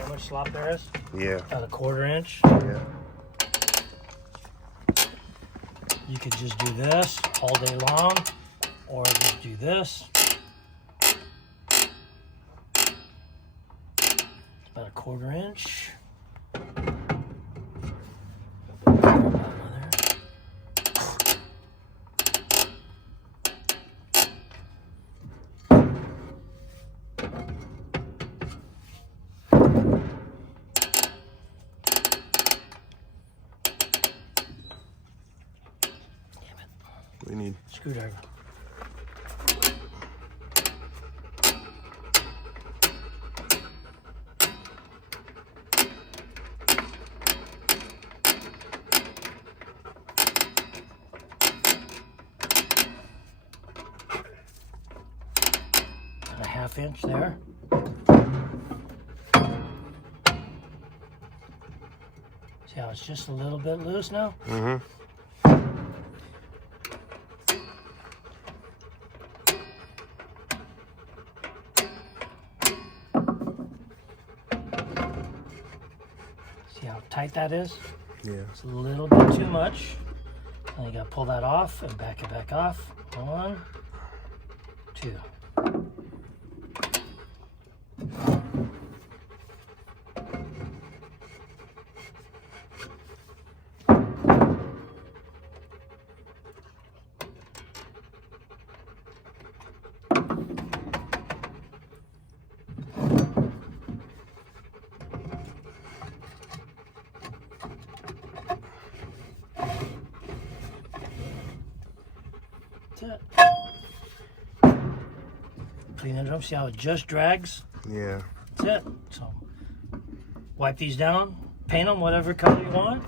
how much slop there is? Yeah. About a 1/4 inch. Yeah. You could just do this all day long, or just do this. It's about a 1/4 inch. We need Screwdriver. And a 1/2 inch there. See how it's just a little bit loose now? Mm-hmm. See how tight that is? Yeah. It's a little bit too much. And you gotta pull that off and back it back off. 1, 2. That's it. Clean the drum. See how it just drags? Yeah. That's it. So wipe these down, paint them whatever color you want.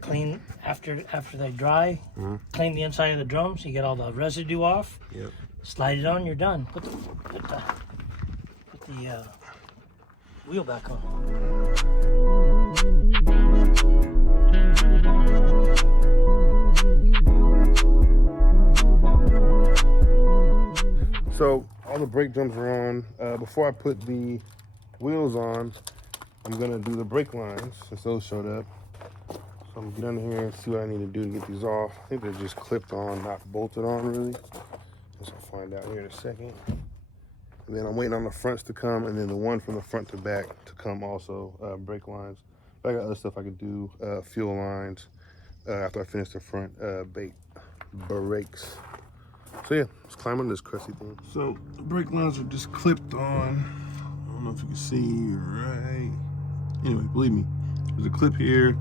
Clean after they dry. Mm-hmm. Clean the inside of the drum so you get all the residue off. Yep. Slide it on. You're done. Put the wheel back on. So all the brake drums are on. Before I put the wheels on, I'm gonna do the brake lines since those showed up. So I'm gonna get under here and see what I need to do to get these off. I think they're just clipped on, not bolted on really. Guess I'll find out here in a second. And then I'm waiting on the fronts to come, and then the one from the front to back to come also, brake lines. But I got other stuff I could do, fuel lines, after I finish the front brakes. So yeah, let's climb on this crusty thing. So the brake lines are just clipped on. I don't know if you can see right. Anyway, believe me, there's a clip here,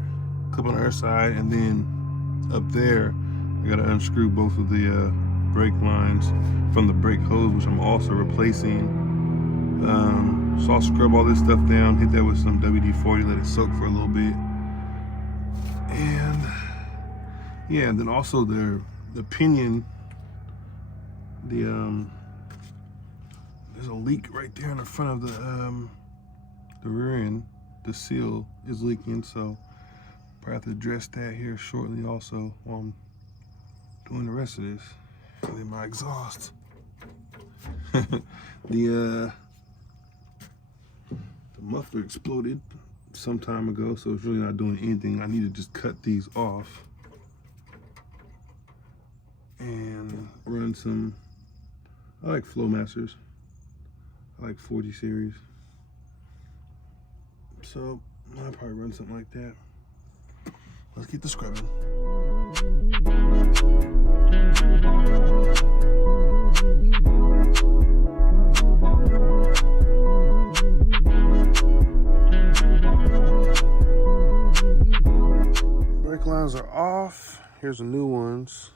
clip on the other side, and then up there, I gotta unscrew both of the brake lines from the brake hose, which I'm also replacing. So I'll scrub all this stuff down, hit that with some WD-40, let it soak for a little bit. And yeah, and then also the pinion, there's a leak right there in the front of the rear end. The seal is leaking, so probably have to address that here shortly also while I'm doing the rest of this. And then my exhaust. The muffler exploded some time ago, so it's really not doing anything. I need to just cut these off and run some. I like Flowmasters. I like 40 series. So I'll probably run something like that. Let's get the scrubbing. Brake lines are off. Here's the new ones.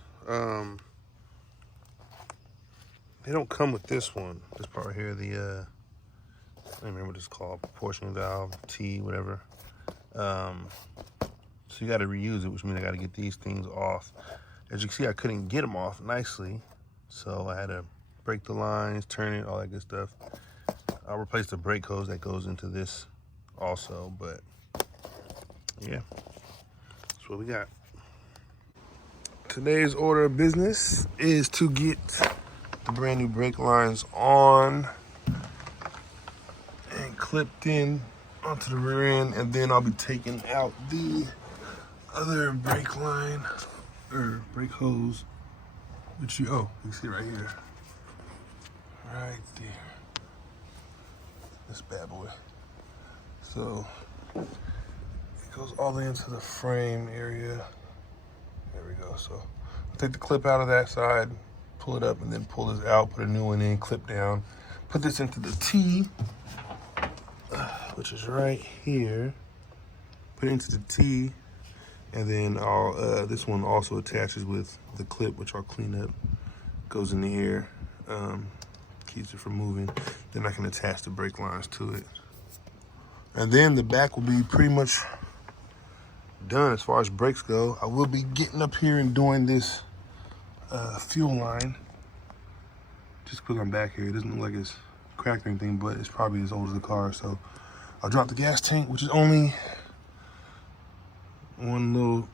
They don't come with this one. This part right here, the I don't remember what it's called, proportion valve, T, whatever. So you got to reuse it, which means I got to get these things off. As you can see, I couldn't get them off nicely, so I had to break the lines, turn it, all that good stuff. I'll replace the brake hose that goes into this also, but yeah, that's what we got. Today's order of business is to get the brand new brake lines on and clipped in onto the rear end, and then I'll be taking out the other brake line or brake hose, which you can see right here, right there. This bad boy. So it goes all the way into the frame area. There we go. So I'll take the clip out of that side, pull it up, and then pull this out, put a new one in, clip down, put this into the T, which is right here. Put it into the T, and then I'll this one also attaches with the clip, which I'll clean up. Goes in here, keeps it from moving. Then I can attach the brake lines to it. And then the back will be pretty much done as far as brakes go. I will be getting up here and doing this fuel line. Just because I'm back here, it doesn't look like it's cracked or anything, but it's probably as old as the car. So I'll drop the gas tank, which is only one little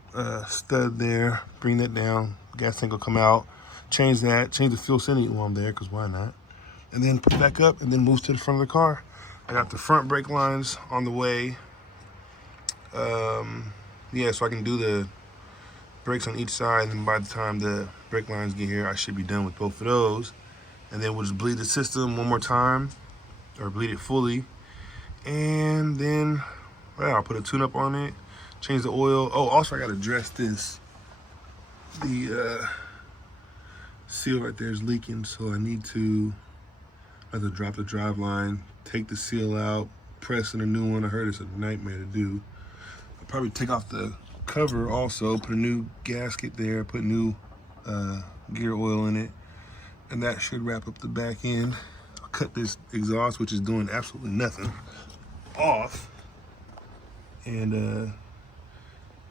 stud there. Bring that down. Gas tank will come out. Change that. Change the fuel sending while I'm there, because why not? And then put it back up, and then move to the front of the car. I got the front brake lines on the way. Yeah, so I can do the brakes on each side, and by the time the brake lines get here, I should be done with both of those. And then we'll just bleed the system one more time, or bleed it fully. And then, well, I'll put a tune-up on it, change the oil. Oh, also I gotta address this. The seal right there is leaking, so I need to either drop the drive line, take the seal out, press in a new one. I heard it's a nightmare to do. I'll probably take off the cover also, put a new gasket there, put new gear oil in it, and that should wrap up the back end. I'll cut this exhaust, which is doing absolutely nothing, off, and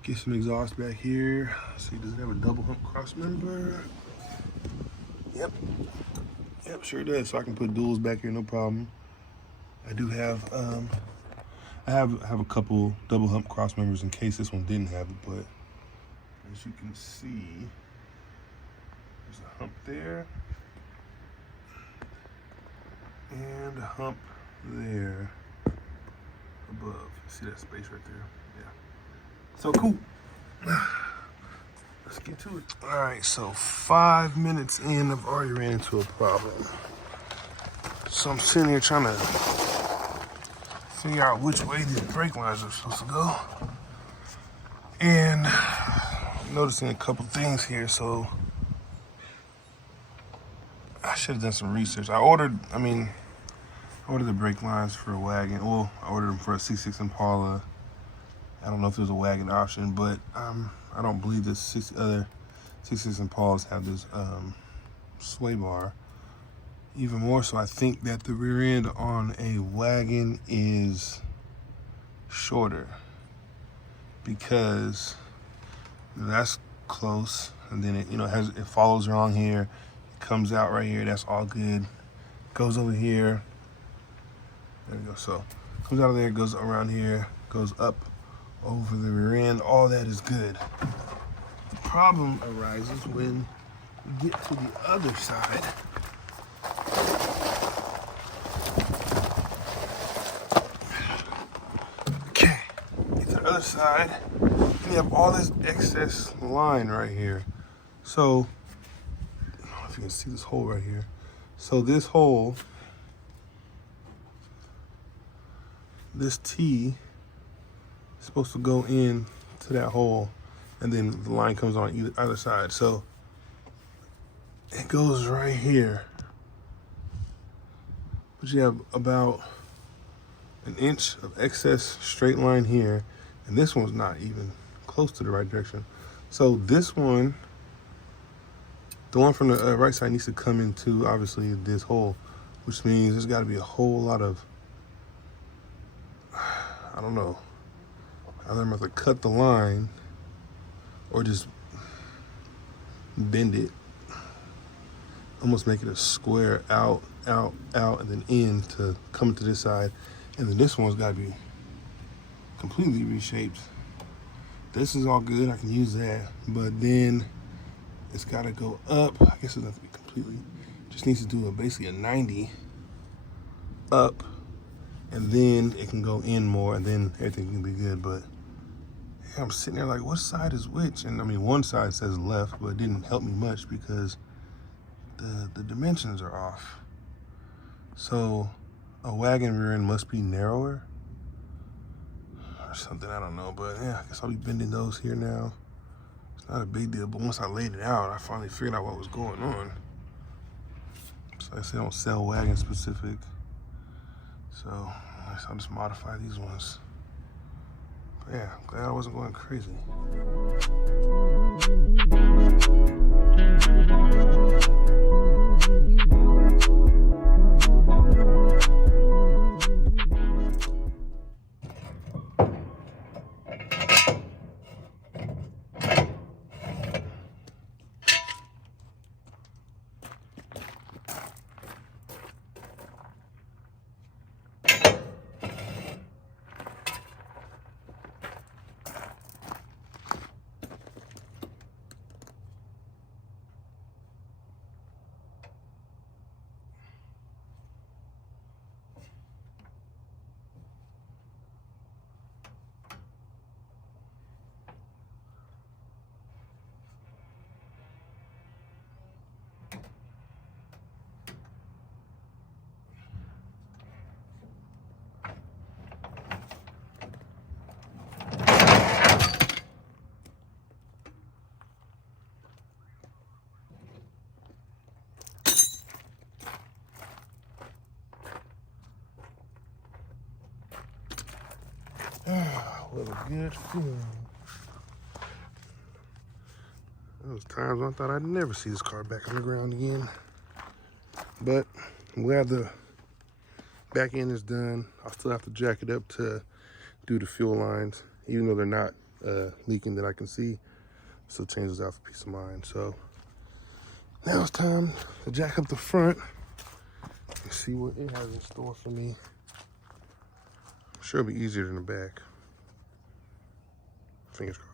get some exhaust back here. See, does it have a double hump cross member? Yep, sure does. So I can put duals back here, no problem. I do have, I have a couple double hump cross members in case this one didn't have it, but as you can see, there's a hump there and a hump there above. See that space right there? Yeah. So cool. Let's get to it. All right, so 5 minutes in, I've already ran into a problem. So I'm sitting here trying to figure out which way these brake lines are supposed to go. And I'm noticing a couple things here, so I should have done some research. I ordered the brake lines for a wagon. Well, I ordered them for a 66 Impala. I don't know if there's a wagon option, but I don't believe the other 66 Impalas have this sway bar. Even more so, I think that the rear end on a wagon is shorter, because that's close, and then it follows along here, it comes out right here, that's all good, goes over here, there we go. So comes out of there, goes around here, goes up over the rear end, all that is good. The problem arises when you get to the other side. Okay, get to the other side, and you have all this excess line right here. So, I don't know if you can see this hole right here. So this hole, this T is supposed to go in to that hole, and then the line comes on either side. So it goes right here. But you have about an inch of excess straight line here, and this one's not even close to the right direction. So this one, the one from the right side, needs to come into, obviously, this hole, which means there's got to be a whole lot of, I don't know, either I'm going to have to cut the line or just bend it, almost make it a square out, and then in to come to this side. And then this one's got to be completely reshaped. This is all good, I can use that, but then it's got to go up. I guess it doesn't have to be completely, just needs to do basically a 90 up and then it can go in more, and then everything can be good. But yeah, I'm sitting there like, what side is which? And I mean, one side says left, but it didn't help me much because the dimensions are off. So a wagon rear end must be narrower or something, I don't know. But yeah, I guess I'll be bending those here now. It's not a big deal, but once I laid it out, I finally figured out what was going on. So I say don't sell wagon specific. So I'll just modify these ones. But yeah, I'm glad I wasn't going crazy. What a good feeling. Those times I thought I'd never see this car back on the ground again. But I'm glad the back end is done. I'll still have to jack it up to do the fuel lines, even though they're not leaking that I can see. Still changes out for peace of mind. So now it's time to jack up the front and see what it has in store for me. I'm sure it'll be easier than the back. Fingers crossed.